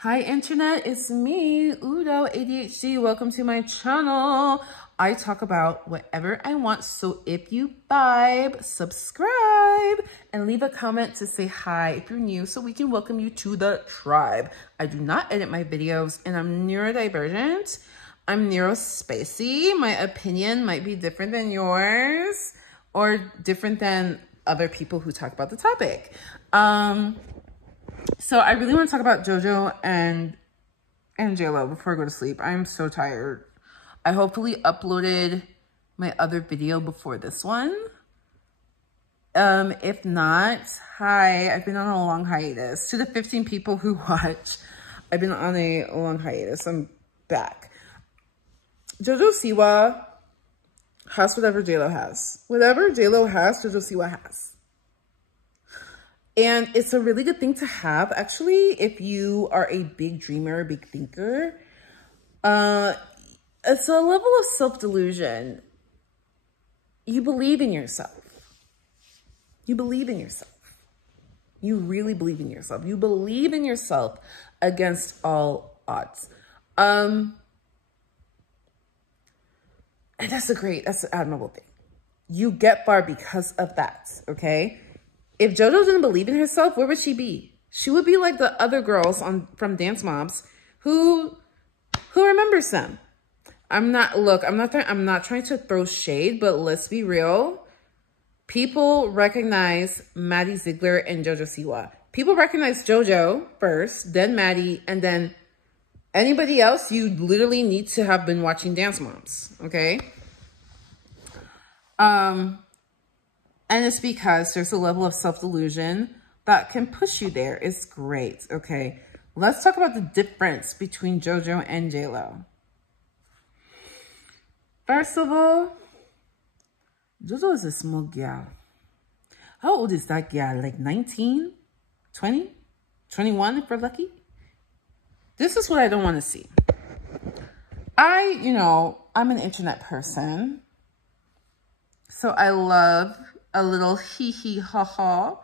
Hi internet, it's me, Udo ADHD. Welcome to my channel. I talk about whatever I want, so if you vibe, subscribe and leave a comment to say hi if you're new so we can welcome you to the tribe. I do not edit my videos and I'm neurodivergent. I'm neurospacey. My opinion might be different than yours or different than other people who talk about the topic. So I really want to talk about JoJo and JLo before I go to sleep. I'm so tired. I hopefully uploaded my other video before this one. If not, hi, I've been on a long hiatus. To the 15 people who watch, I've been on a long hiatus. I'm back. JoJo Siwa has whatever JLo has. Whatever JLo has, JoJo Siwa has. And it's a really good thing to have, actually, if you are a big dreamer, a big thinker. It's a level of self-delusion. You believe in yourself. You believe in yourself. You really believe in yourself. You believe in yourself against all odds. And that's an admirable thing. You get far because of that, okay? If JoJo didn't believe in herself, where would she be? She would be like the other girls from Dance Moms who remembers them. I'm not trying to throw shade, but let's be real. People recognize Maddie Ziegler and JoJo Siwa. People recognize JoJo first, then Maddie, and then anybody else. You literally need to have been watching Dance Moms, okay? And it's because there's a level of self-delusion that can push you there. It's great, okay? Let's talk about the difference between JoJo and JLo. First of all, JoJo is a small gal. How old is that gal? Like 19, 20, 21 if we're lucky? This is what I don't want to see. I'm an internet person. So I love a little hee ha ha.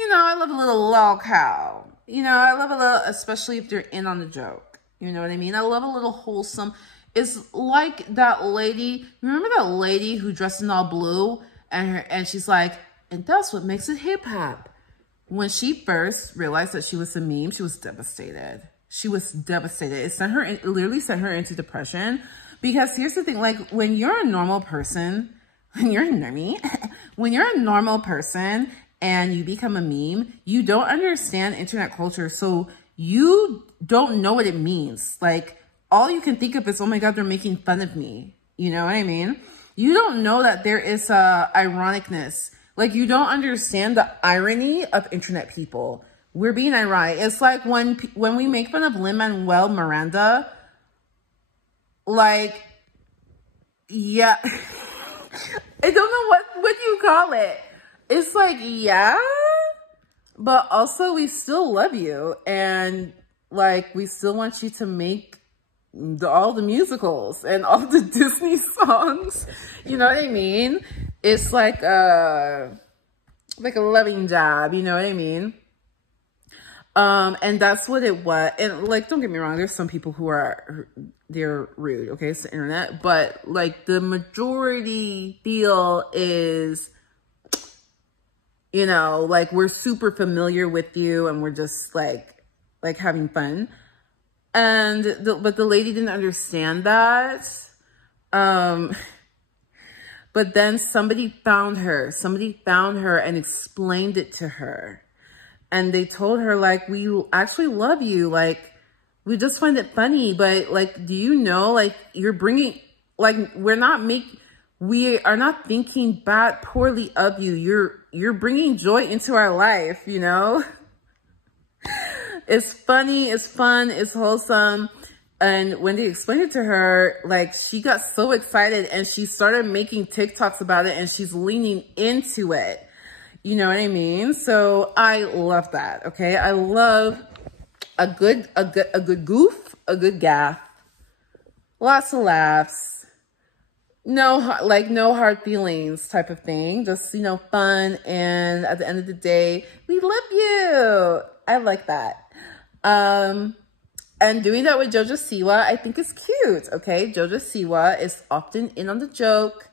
I love a little lol cow. I love a little, especially if they're in on the joke. You know what I mean? I love a little wholesome. It's like that lady. Remember that lady who dressed in all blue and she's like, and that's what makes it hip hop. When she first realized that she was a meme, she was devastated. She was devastated. It literally sent her into depression. Because here's the thing, like when you're a normal person, when you're a normie, when you're a normal person and you become a meme, you don't understand internet culture. So you don't know what it means. Like all you can think of is, oh my God, they're making fun of me. You know what I mean? You don't know that there is a ironicness. Like you don't understand the irony of internet people. We're being ironic. It's like when we make fun of Lin-Manuel Miranda, like, yeah. I don't know what do you call it? It's like, yeah, but also we still love you. And like, we still want you to make all the musicals and all the Disney songs. You know what I mean? It's like a loving job. You know what I mean? And that's what it was. And like, don't get me wrong. There's some people who they're rude. Okay. It's the internet, but like the majority feel is, like we're super familiar with you and we're just like having fun. But the lady didn't understand that. But then somebody found her and explained it to her. And they told her, like, we actually love you. Like, we just find it funny. But, like, do you know, like, you're bringing, like, we are not thinking poorly of you. You're bringing joy into our life, It's funny, it's fun, it's wholesome. And when they explained it to her, like, she got so excited and she started making TikToks about it and she's leaning into it. You know what I mean? So I love that. Okay. I love a good goof, a good gaff, lots of laughs, no hard feelings type of thing. Just, fun. And at the end of the day, we love you. I like that. And doing that with JoJo Siwa, I think is cute, okay? JoJo Siwa is often in on the joke.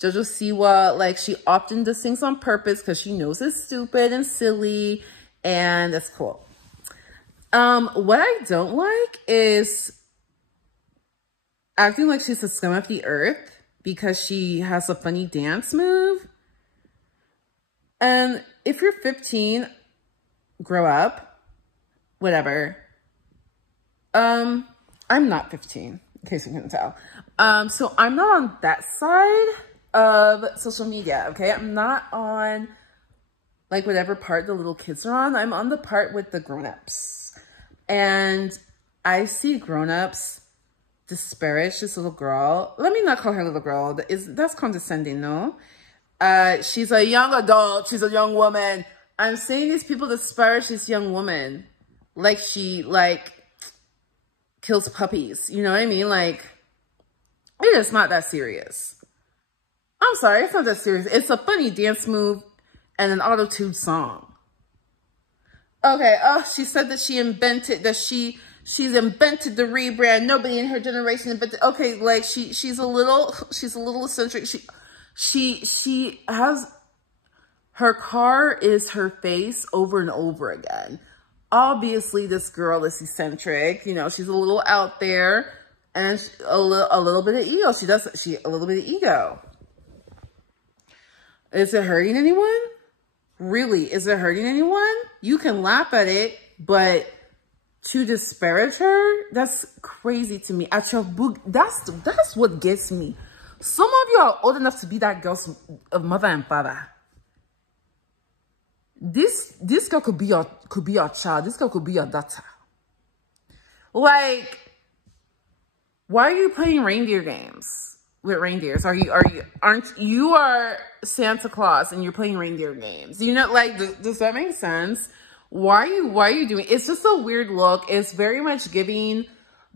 JoJo Siwa, like, she often does things on purpose because she knows it's stupid and silly, and that's cool. What I don't like is acting like she's the scum of the earth because she has a funny dance move. And if you're 15, grow up, whatever. I'm not 15, in case you couldn't tell. So I'm not on that side of social media, okay? I'm not on, like, whatever part the little kids are on. I'm on the part with the grown-ups. And I see grown-ups disparage this little girl. Let me not call her little girl. That's condescending, no? She's a young adult. She's a young woman. I'm saying these people disparage this young woman like she, like, kills puppies. You know what I mean? Like, it is not that serious. I'm sorry, it's not that serious. It's a funny dance move and an auto-tune song. Okay, oh, she said that she's invented the rebrand. Nobody in her generation invented. Okay, like she's a little eccentric. She has, her car is her face over and over again. Obviously, this girl is eccentric. You know, she's a little out there, and a little bit of ego. A little bit of ego. Is it hurting anyone? Really, is it hurting anyone? You can laugh at it, but to disparage her, that's crazy to me. At your book, that's what gets me. Some of you are old enough to be that girl's mother and father. This girl could be your child. This girl could be your daughter. Like, why are you playing reindeer games with reindeers? Aren't you are Santa Claus and you're playing reindeer games? You know, like, does that make sense? Why are you doing? It's just a weird look. It's very much giving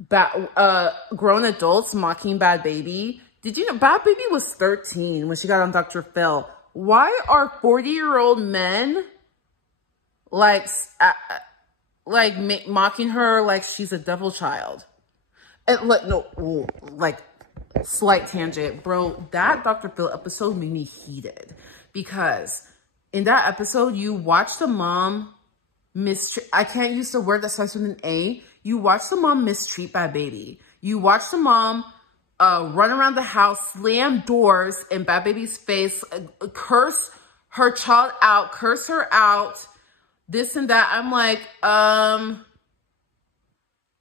grown adults mocking Bad Baby. Did you know Bad Baby was 13 when she got on Dr. Phil? Why are 40-year-old men mocking her like she's a devil child? And like, slight tangent, bro. That Dr. Phil episode made me heated because in that episode you watch the mom I can't use the word that starts with an A. You watch the mom mistreat Bad Baby. You watch the mom run around the house, slam doors in Bad Baby's face, curse her child out, curse her out, this and that. I'm like,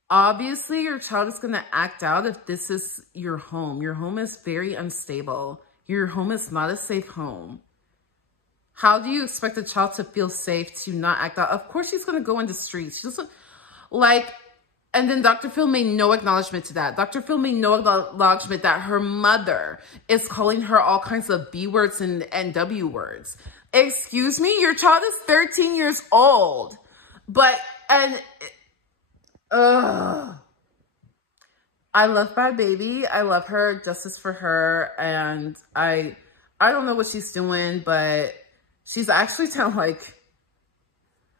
obviously your child is going to act out if this is your home. Your home is very unstable. Your home is not a safe home. How do you expect a child to feel safe to not act out? Of course she's going to go in the streets. She doesn't, like, and then Dr. Phil made no acknowledgement to that. Dr. Phil made no acknowledgement that her mother is calling her all kinds of B words and W words. Excuse me? Your child is 13 years old. I love Bad Baby. I love her. Justice for her. And I don't know what she's doing, but she's actually sound like,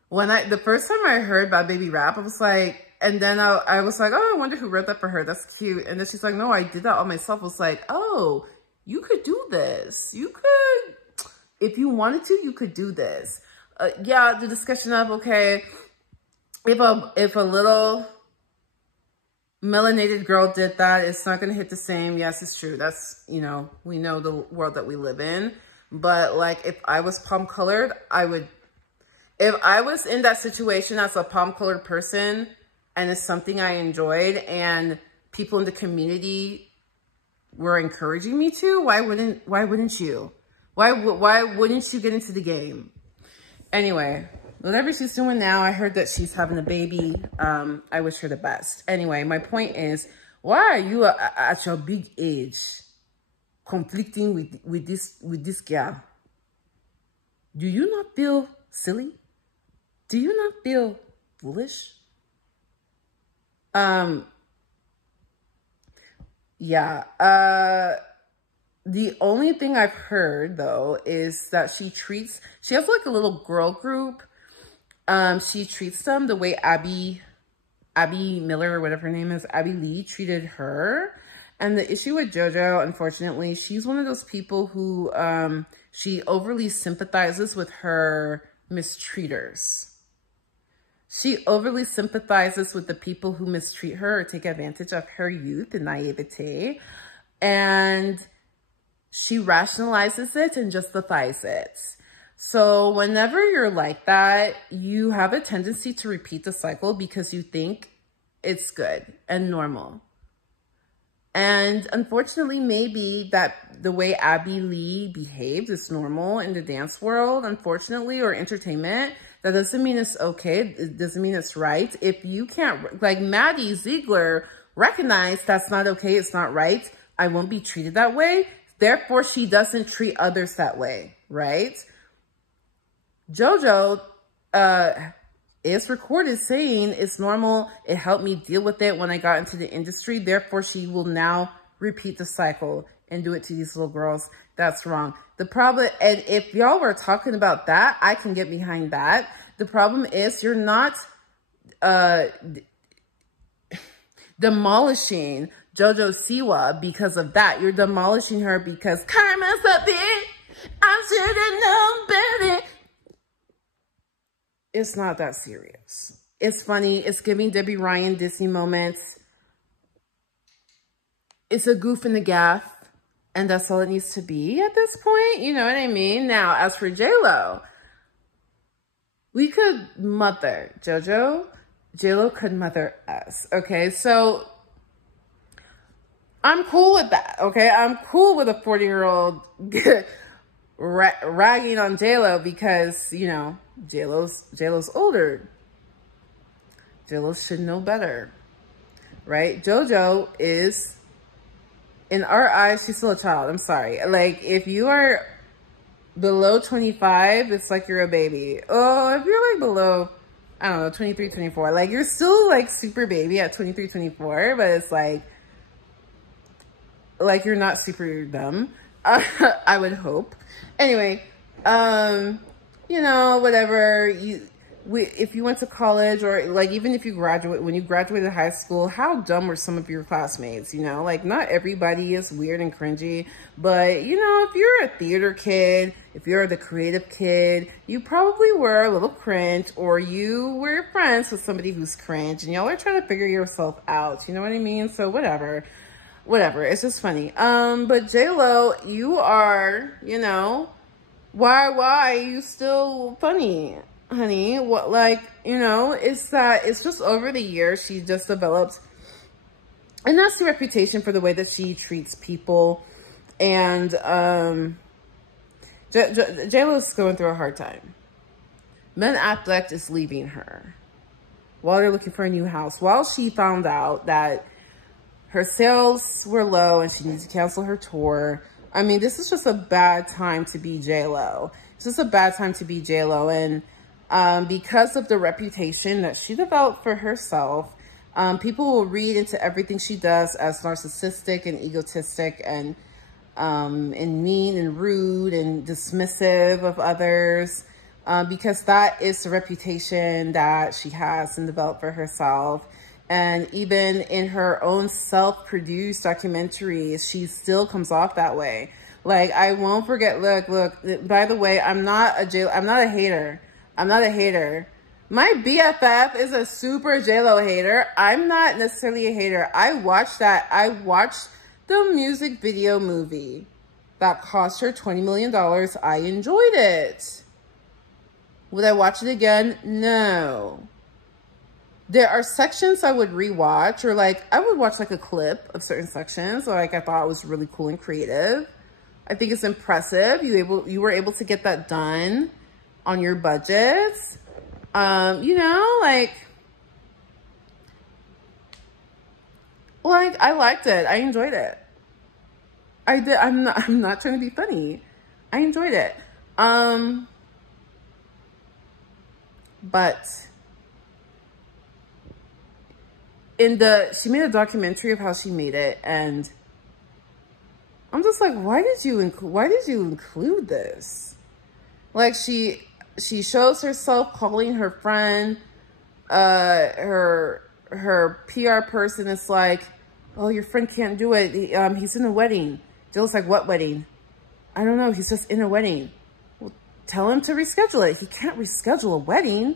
the first time I heard Bad Baby rap, I was like, and then I was like, oh, I wonder who wrote that for her. That's cute. And then she's like, no, I did that all myself. I was like, oh, you could do this. You could, if you wanted to, you could do this. Yeah, the discussion of, okay, if a little melanated girl did that, it's not going to hit the same. Yes, it's true. That's, you know, we know the world that we live in. But, like, if I was palm-colored, if I was in that situation as a palm-colored person and it's something I enjoyed and people in the community were encouraging me to, why wouldn't you? Why wouldn't you get into the game? Anyway, whatever she's doing now, I heard that she's having a baby. I wish her the best. Anyway, my point is, why are you at your big age conflicting with this girl? Do you not feel silly? Do you not feel foolish? Yeah. The only thing I've heard though is that she has like a little girl group. She treats them the way Abby Abby Miller, or whatever her name is, Abby Lee, treated her. And the issue with JoJo, unfortunately, she's one of those people who she overly sympathizes with her mistreaters. She overly sympathizes with the people who mistreat her or take advantage of her youth and naivete. And she rationalizes it and justifies it. So whenever you're like that, you have a tendency to repeat the cycle because you think it's good and normal. And unfortunately, maybe that the way Abby Lee behaved is normal in the dance world, unfortunately, or entertainment. That doesn't mean it's okay. It doesn't mean it's right. If you can't, like Maddie Ziegler, recognize that's not okay, it's not right, I won't be treated that way. Therefore, she doesn't treat others that way, right? JoJo is recorded saying it's normal. It helped me deal with it when I got into the industry. Therefore, she will now repeat the cycle and do it to these little girls. That's wrong. The problem, and if y'all were talking about that, I can get behind that. The problem is you're not demolishing JoJo Siwa because of that. You're demolishing her because karma's a bitch. I should have known better. It's not that serious. It's funny. It's giving Debbie Ryan Disney moments. It's a goof in the gaff. And that's all it needs to be at this point. You know what I mean? Now, as for JLo, we could mother JoJo. JLo could mother us. Okay, so I'm cool with that. Okay, I'm cool with a 40-year-old ragging on JLo because, you know, JLo's older. JLo should know better, right? JoJo is, in our eyes, she's still a child. I'm sorry. Like, if you are below 25, it's like you're a baby. Oh, if you're like below, I don't know, 23, 24, like you're still like super baby at 23, 24, but it's like you're not super dumb. I would hope. Anyway, you know, whatever if you went to college, or like even if you when you graduated high school, how dumb were some of your classmates? You know, like not everybody is weird and cringy, but you know, if you're a theater kid, if you're the creative kid, you probably were a little cringe, or you were friends with somebody who's cringe and y'all are trying to figure yourself out. You know what I mean? So whatever, it's just funny. But JLo, you are, you know, why are you still funny? Honey, what, like, you know, it's just over the years she just developed a nasty reputation for the way that she treats people, and JLo's going through a hard time. Ben Affleck is leaving her while they're looking for a new house, while she found out that her sales were low and she needs to cancel her tour. I mean, this is just a bad time to be JLo. It's just a bad time to be JLo, and because of the reputation that she developed for herself, people will read into everything she does as narcissistic and egotistic and mean and rude and dismissive of others, because that is the reputation that she has and developed for herself. And even in her own self-produced documentaries, she still comes off that way. Like, I won't forget, look, by the way, I'm not a hater. I'm not a hater. My BFF is a super JLo hater. I'm not necessarily a hater. I watched the music video movie that cost her $20 million. I enjoyed it. Would I watch it again? No. There are sections I would rewatch, or like I would watch like a clip of certain sections, like I thought was really cool and creative. I think it's impressive. You were able to get that done on your budgets. You know, like I liked it. I enjoyed it. I did. I'm not trying to be funny. I enjoyed it. But she made a documentary of how she made it, and I'm just like, why did you include this? Like, she shows herself calling her friend, her her PR person is like, oh, your friend can't do it. He's in a wedding. Jill's like, what wedding? I don't know. He's just in a wedding. Well, tell him to reschedule it. He can't reschedule a wedding.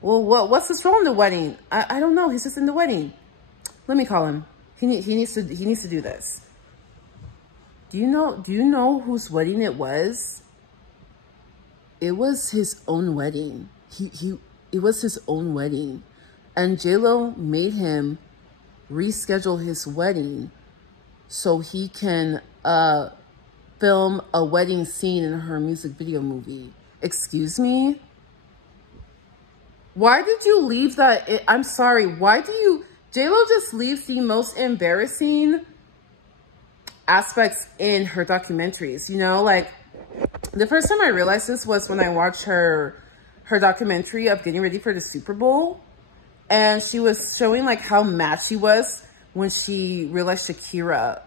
Well, what's wrong with the wedding? I don't know. He's just in the wedding. Let me call him. He needs to do this. Do you know whose wedding it was? It was his own wedding. It was his own wedding. And JLo made him reschedule his wedding so he can film a wedding scene in her music video movie. Excuse me? Why did you leave that? I'm sorry. Why do you... JLo just leaves the most embarrassing aspects in her documentaries. You know, like, the first time I realized this was when I watched her documentary of getting ready for the Super Bowl. And she was showing, like, how mad she was when she realized Shakira,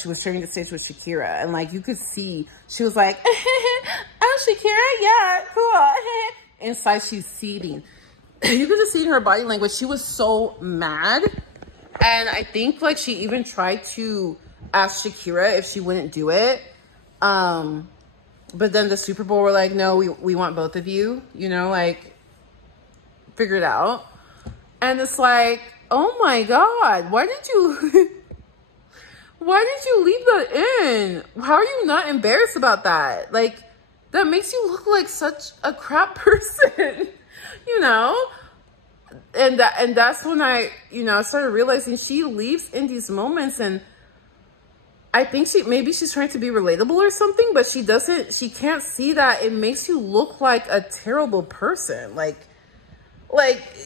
she was sharing the stage with Shakira. And, like, you could see, she was like, oh, Shakira, yeah, cool. Inside, she's seething. You could just see in her body language, she was so mad. And I think, like, she even tried to ask Shakira if she wouldn't do it. But then the Super Bowl were like, no, we want both of you, you know, like, figure it out. And it's like, oh my God, why did you leave that in? How are you not embarrassed about that? Like, that makes you look like such a crap person, you know? And that's when I, you know, started realizing she leaves in these moments, and I think maybe she's trying to be relatable or something, but she can't see that it makes you look like a terrible person. Like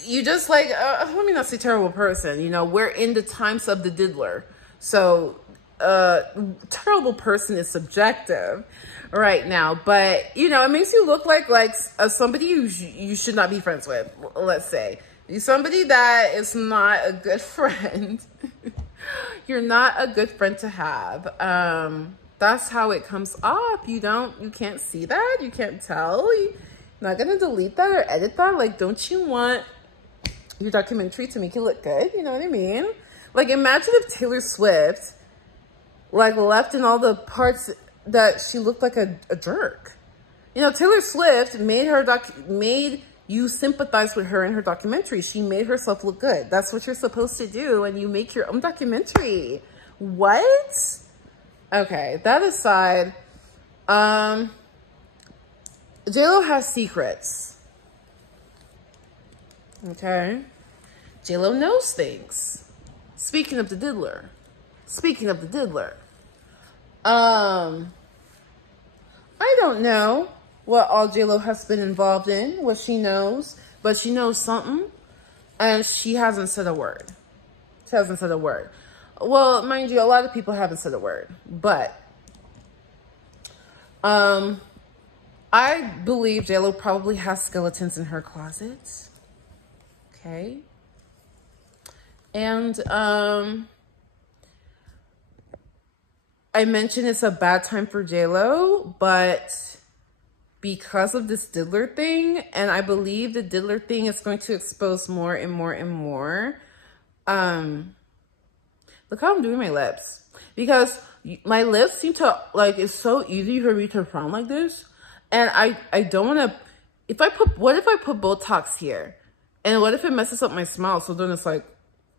you just like, let me not say terrible person, you know, we're in the times of the diddler. So, terrible person is subjective right now, but you know, it makes you look like somebody you should not be friends with, let's say. Somebody that is not a good friend. You're not a good friend to have. That's how it comes off. You can't see that. You can't tell. You're not going to delete that or edit that. Like, don't you want your documentary to make you look good? You know what I mean? Like, imagine if Taylor Swift, like, left in all the parts that she looked like a jerk. You know, Taylor Swift made you sympathize with her in her documentary. She made herself look good. That's what you're supposed to do when you make your own documentary. What? Okay, that aside, JLo has secrets. Okay? JLo knows things. Speaking of the diddler. I don't know what all JLo has been involved in, what she knows, but she knows something, and she hasn't said a word. Well, mind you, a lot of people haven't said a word, but I believe JLo probably has skeletons in her closet. Okay. And I mentioned it's a bad time for JLo, but because of this diddler thing, and I believe the diddler thing is going to expose more and more and more. Look how I'm doing my lips. Because my lips seem to, like, it's so easy for me to frown like this. And I don't want to, what if I put Botox here? And what if it messes up my smile? So then it's like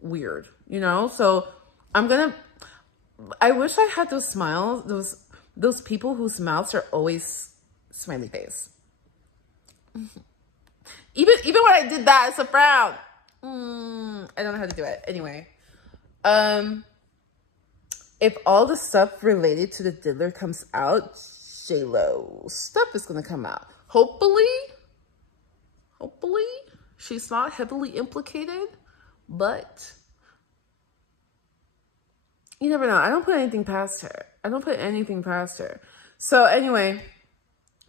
weird, you know? So I wish I had those smiles, those people whose mouths are always smiley face. Even when I did that, it's a frown. I don't know how to do it. Anyway, if all the stuff related to the diddler comes out, JLo stuff is gonna come out. Hopefully, she's not heavily implicated, but you never know. I don't put anything past her. So anyway,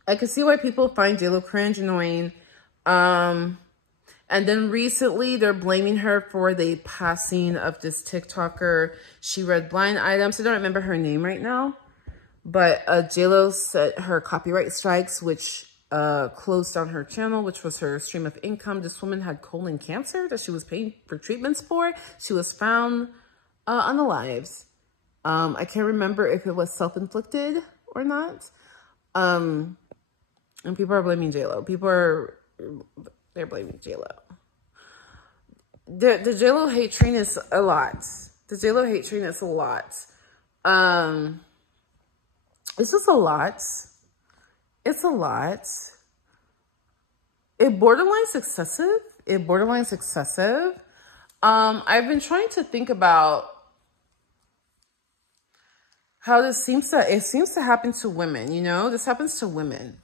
I can see why people find JLo cringe, annoying. And then recently they're blaming her for the passing of this TikToker. She read blind items. I don't remember her name right now. But JLo said her copyright strikes, which closed down her channel, which was her stream of income. This woman had colon cancer that she was paying for treatments for. She was found unalive. I can't remember if it was self-inflicted or not. And people are blaming JoJo. They're blaming JoJo. The JoJo hate train is a lot. The JoJo hate train is a lot. It's just a lot. It's a lot. It borderlines excessive. It borderlines excessive. I've been trying to think about how it seems to happen to women, you know? This happens to women.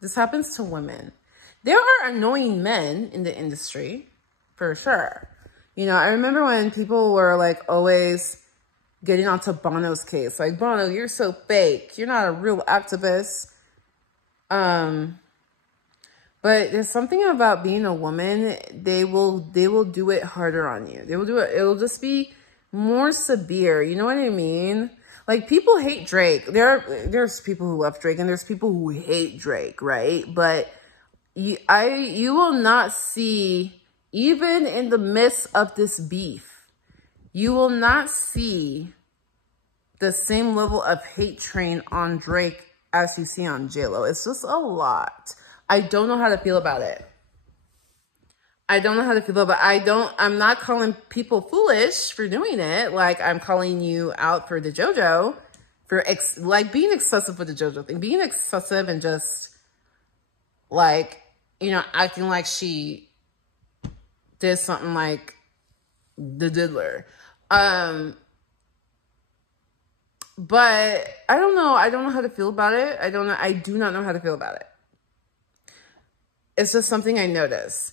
This happens to women. There are annoying men in the industry, for sure. You know, I remember when people were like always getting onto Bono's case. Like, Bono, you're so fake. You're not a real activist. But there's something about being a woman. They will do it harder on you. They will do it. It'll just be more severe. You know what I mean? Like, people hate Drake. There's people who love Drake and there's people who hate Drake, right? But you will not see, even in the midst of this beef, you will not see the same level of hate train on Drake as you see on JoJo. It's just a lot. I don't know how to feel about it. I don't know how to feel about it. I'm not calling people foolish for doing it. Like, I'm calling you out for the JoJo, for like being excessive with the JoJo thing, being excessive and just like, you know, acting like she did something like the diddler. But I don't know. I don't know how to feel about it. I do not know how to feel about it. It's just something I notice.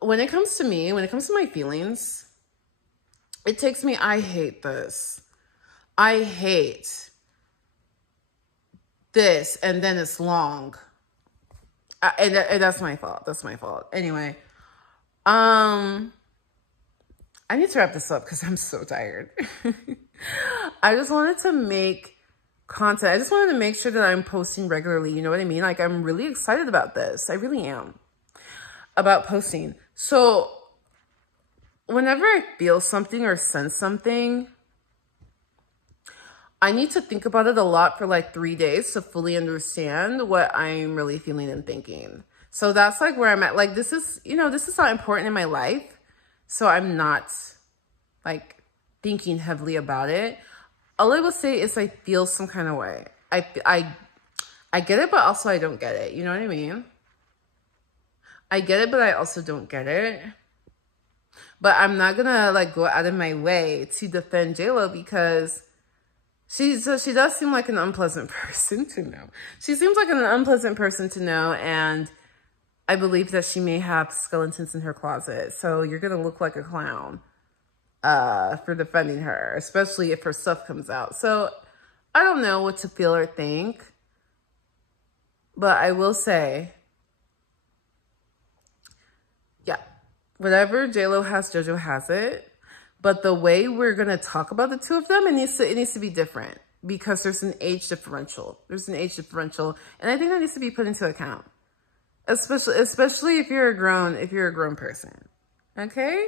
When it comes to me, when it comes to my feelings, it takes me, I hate this. I hate this, and then it's long. And that's my fault. That's my fault. Anyway, I need to wrap this up because I'm so tired. I just wanted to make content. I just wanted to make sure that I'm posting regularly. You know what I mean? Like, I'm really excited about this. I really am. About posting. So whenever I feel something or sense something, I need to think about it a lot for like 3 days to fully understand what I'm really feeling and thinking. So that's like where I'm at. Like, this is, you know, this is not important in my life. So I'm not like thinking heavily about it. All I will say is I feel some kind of way. I get it, but also I don't get it. You know what I mean? I get it, but I also don't get it. But I'm not gonna like go out of my way to defend JoJo because she does seem like an unpleasant person to know. She seems like an unpleasant person to know, and I believe that she may have skeletons in her closet. So you're gonna look like a clown for defending her, especially if her stuff comes out. So I don't know what to feel or think, but I will say, yeah, whatever JLo has, JoJo has it. But the way we're going to talk about the two of them, it needs to be different because there's an age differential. There's an age differential. And I think that needs to be put into account, especially if you're a grown person. Okay?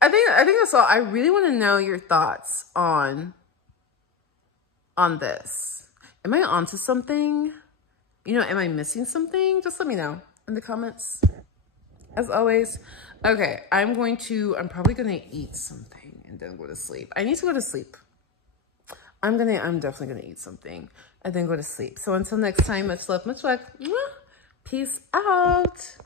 I think that's all. I really want to know your thoughts on this. Am I onto something? You know, am I missing something? Just let me know in the comments. As always. Okay, I'm probably gonna eat something and then go to sleep. I need to go to sleep. I'm definitely gonna eat something and then go to sleep. So until next time, much love, much luck. Peace out.